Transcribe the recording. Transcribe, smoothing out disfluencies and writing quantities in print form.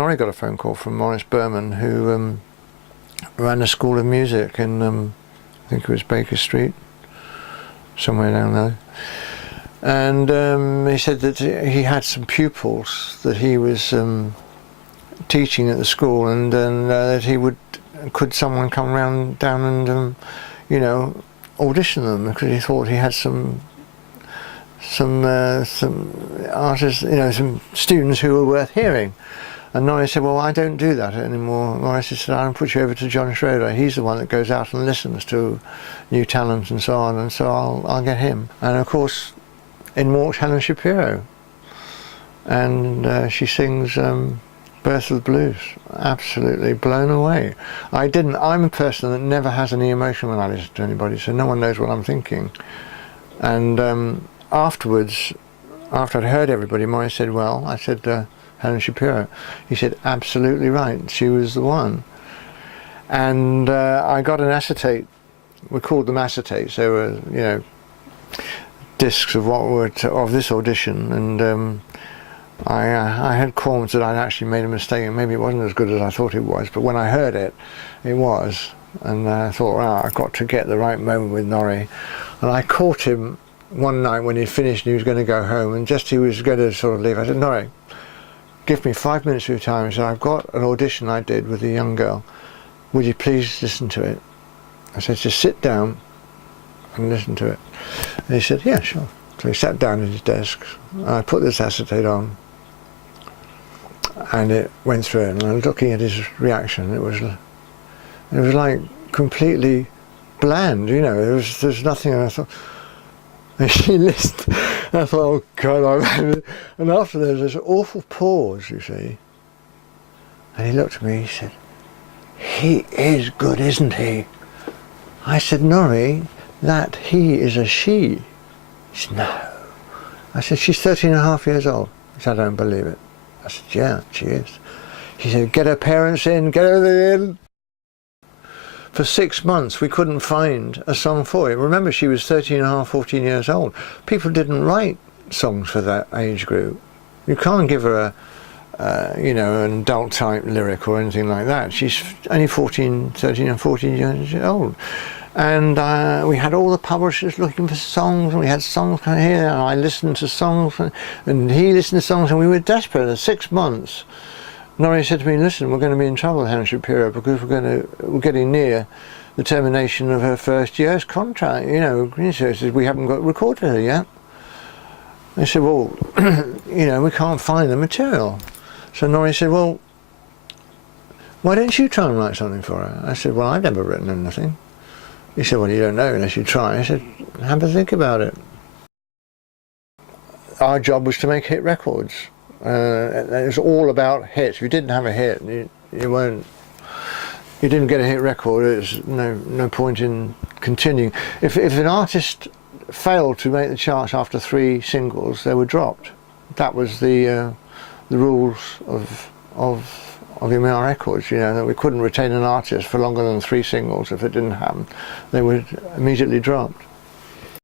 Norrie got a phone call from Maurice Berman, who ran a school of music in, I think it was Baker Street, somewhere down there. And he said that he had some pupils that he was teaching at the school, and that he could someone come down and you know, audition them, because he thought he had some artists, you know, some students who were worth hearing. And Norrie said, well, I don't do that anymore. Maurice said, I'll put you over to John Schroeder. He's the one that goes out and listens to new talent and so on, and so I'll get him. And of course, in walked Helen Shapiero, and she sings Birth of the Blues. Absolutely blown away. I'm a person that never has any emotion when I listen to anybody, so no one knows what I'm thinking. And afterwards, after I'd heard everybody, Maurice said, well, I said, Helen Shapiero. He said, absolutely right, she was the one. And I got an acetate, we called them acetates, they were, you know, discs of what were of this audition, and I had qualms that I'd actually made a mistake, and maybe it wasn't as good as I thought it was, but when I heard it, it was. And I thought, well, I've got to get the right moment with Norrie. And I caught him one night when he'd finished and he was going to go home, and just he was going to sort of leave. I said, Norrie, give me 5 minutes of your time. He said, I've got an audition I did with a young girl. Would you please listen to it? I said, just sit down and listen to it. And he said, yeah, sure. So he sat down at his desk. I put this acetate on, and it went through it. And I was looking at his reaction. It was like completely bland, you know. There's nothing. And I thought, and she listened. I thought, oh God! And after there was this awful pause, you see. And he looked at me. He said, "He is good, isn't he?" I said, Norrie, that he is a she. He said, no. I said, she's 13.5 years old. He said, I don't believe it. I said, yeah, she is. He said, get her parents in, get her in. For 6 months, we couldn't find a song for it. Remember, she was 13.5, 14 years old. People didn't write songs for that age group. You can't give her you know, an adult type lyric or anything like that. She's only 13 and 14 years old. And we had all the publishers looking for songs, and we had songs kind of here, and I listened to songs, and he listened to songs, and we were desperate. In 6 months, Norrie said to me, listen, we're going to be in trouble, Helen Shapiero, because we're getting near the termination of her first year's contract. You know, he said, we haven't got recorded her yet. I said, well, you know, we can't find the material. So Norrie said, well, why don't you try and write something for her? I said, well, I've never written anything. He said, well, you don't know unless you try. I said, have a think about it. Our job was to make hit records. It was all about hits. If you didn't have a hit, you didn't get a hit record, there's no point in continuing. If an artist failed to make the charts after 3 singles, they were dropped. That was the rules of EMI Records, you know, that we couldn't retain an artist for longer than 3 singles. If it didn't happen, they were immediately dropped.